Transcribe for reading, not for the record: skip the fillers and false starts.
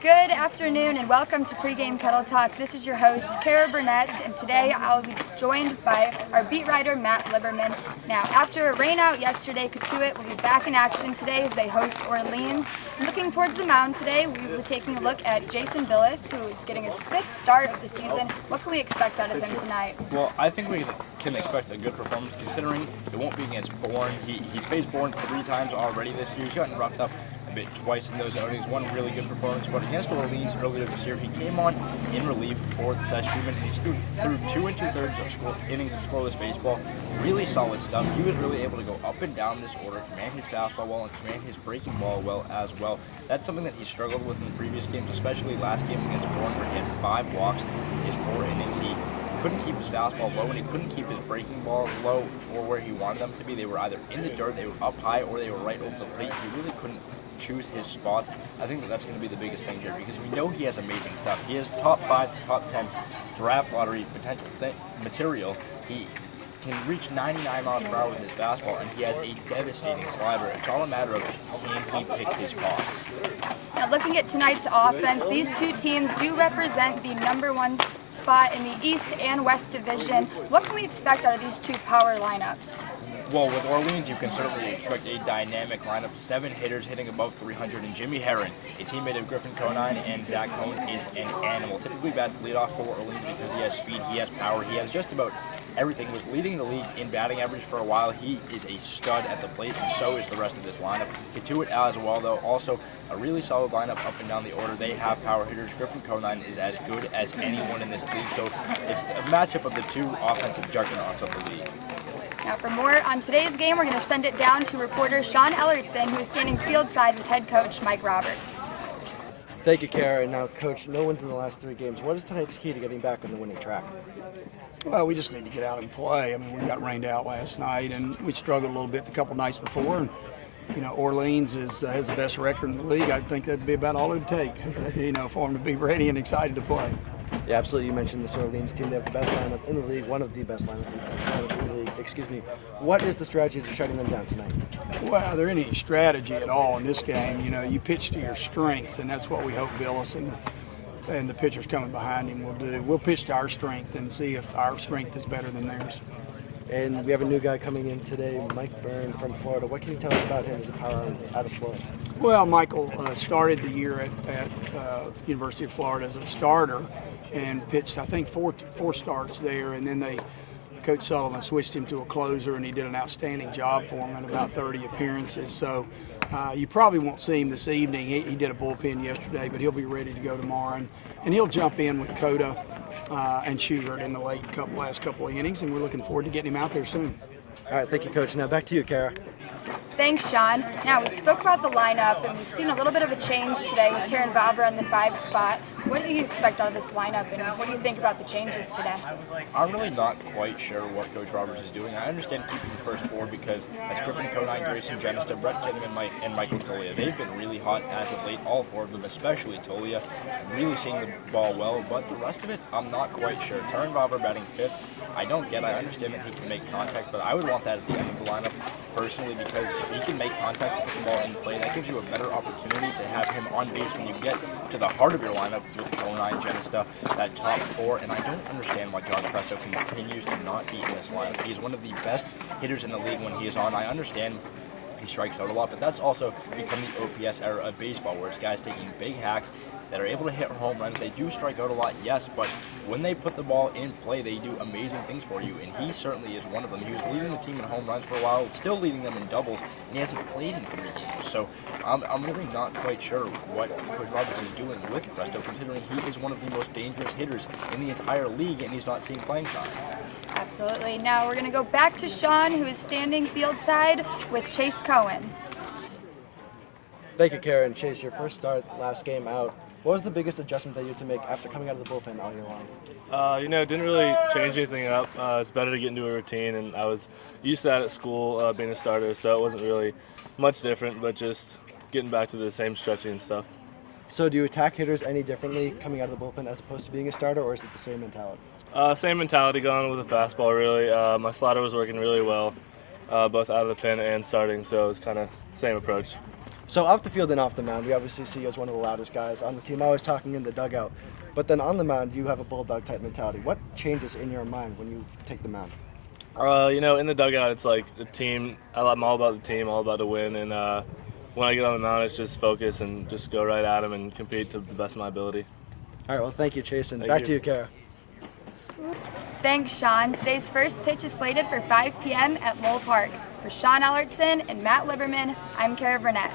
Good afternoon and welcome to Pregame Kettle Talk. This is your host, Biernat, and today I'll be joined by our beat writer, Matt Liberman. Now, after a rain out yesterday, Cotuit will be back in action today as they host Orleans. Looking towards the mound today, we will be taking a look at Jason Billis, who is getting his 5th start of the season. What can we expect out of him tonight? Well, I think we can expect a good performance considering it won't be against Bourne. He's faced Bourne 3 times already this year. He's gotten roughed up a bit twice in those outings. One really good performance, but against Orleans earlier this year, he came on in relief for the Seth Schumann, and he threw 2 2/3 innings of scoreless baseball. Really solid stuff. He was really able to go up and down this order, command his fastball well, and command his breaking ball well as well. That's something that he struggled with in the previous games, especially last game against Bourne, where he had 5 walks in his 4 innings. He couldn't keep his fastball low, and he couldn't keep his breaking balls low or where he wanted them to be. They were either in the dirt, they were up high, or they were right over the plate. He really couldn't choose his spots. I think that's going to be the biggest thing here because we know he has amazing stuff. He has top 5 to top 10 draft lottery potential material. He can reach 99 miles per hour with his fastball, and he has a devastating slider. It's all a matter of can he pick his spots. Now, looking at tonight's offense, these two teams do represent the #1 spot in the East and West Division. What can we expect out of these two power lineups? Well, with Orleans, you can certainly expect a dynamic lineup. 7 hitters hitting above 300, and Jimmy Herron, a teammate of Griffin Conine and Zach Cohen, is an animal. Typically bats leadoff for Orleans because he has speed, he has power, he has just about everything. Was leading the league in batting average for a while. He is a stud at the plate, and so is the rest of this lineup. Cotuit as well, though, also a really solid lineup up and down the order. They have power hitters. Griffin Conine is as good as anyone in this league, so it's a matchup of the 2 offensive juggernauts of the league. Now, for more on today's game, we're going to send it down to reporter Sean Ellertson, who is standing field side with head coach Mike Roberts. Thank you, Kara. Now, Coach, no wins in the last 3 games. What is tonight's key to getting back on the winning track? Well, we just need to get out and play. I mean, we got rained out last night, and we struggled a little bit the couple nights before. And, Orleans has the best record in the league. I think that'd be about all it'd take, for them to be ready and excited to play. Yeah, absolutely. You mentioned this Orleans team. They have the best lineup in the league, one of the best lineups in the league. Excuse me. What is the strategy to shutting them down tonight? Well, there ain't any strategy at all in this game. You pitch to your strengths, and that's what we hope Billis and the pitchers coming behind him will do. We'll pitch to our strength and see if our strength is better than theirs. And we have a new guy coming in today, Mike Byrne from Florida. What can you tell us about him as a power out of Florida? Well, Michael started the year at University of Florida as a starter and pitched, I think, four starts there, and then Coach Sullivan switched him to a closer, and he did an outstanding job for him in about 30 appearances. So you probably won't see him this evening. He did a bullpen yesterday, but he'll be ready to go tomorrow, and he'll jump in with Coda and Schubert in the last couple of innings, and we're looking forward to getting him out there soon. All right, thank you, Coach. Now back to you, Kara. Thanks, Sean. Now, we spoke about the lineup, and we've seen a little bit of a change today with Taryn Vavra in the 5 spot. What do you expect out of this lineup, and what do you think about the changes today? I'm really not quite sure what Coach Roberts is doing. I understand keeping the first 4 because that's Griffin Conine, Grayson Genista, Brett Kittim, and Michael Tolia. They've been really hot as of late, all 4 of them, especially Tolia, really seeing the ball well, but the rest of it, I'm not quite sure. Taryn Vavra batting 5th. I understand that he can make contact, but I would want that at the end of the lineup personally because if he can make contact and put the ball in play, that gives you a better opportunity to have him on base when you get to the heart of your lineup with Conine, Genista, that top 4, and I don't understand why John Presto continues to not be in this lineup. He's one of the best hitters in the league when he is on. I understand he strikes out a lot, but that's also become the OPS era of baseball, where it's guys taking big hacks that are able to hit home runs. They do strike out a lot, yes, but when they put the ball in play, they do amazing things for you, and he certainly is one of them. He was leading the team in home runs for a while, still leading them in doubles, and he hasn't played in 3 games. So I'm really not quite sure what Coach Roberts is doing with Presto, considering he is one of the most dangerous hitters in the entire league, and he's not seeing playing time. Absolutely. Now we're going to go back to Sean, who is standing field side with Chase Cohen. Thank you, Kara. And Chase, your first start last game out. What was the biggest adjustment that you had to make after coming out of the bullpen all year long? Didn't really change anything up. It's better to get into a routine, and I was used to that at school, being a starter, so it wasn't really much different, but just getting back to the same stretching and stuff. So do you attack hitters any differently coming out of the bullpen as opposed to being a starter, or is it the same mentality? Same mentality going with the fastball, really. My slider was working really well, both out of the pen and starting, so it was kind of same approach. So off the field and off the mound, we obviously see you as one of the loudest guys on the team, always talking in the dugout. But then on the mound, you have a bulldog type mentality. What changes in your mind when you take the mound? In the dugout, it's like the team. I'm all about the team, all about the win. And when I get on the mound, it's just focus and just go right at them and compete to the best of my ability. All right, well, thank you, Chase, and Thank back you. to you, Kara. Thanks, Sean. Today's first pitch is slated for 5 p.m. at Lowell Park. For Sean Ellertson and Matt Liberman, I'm Kara Biernat.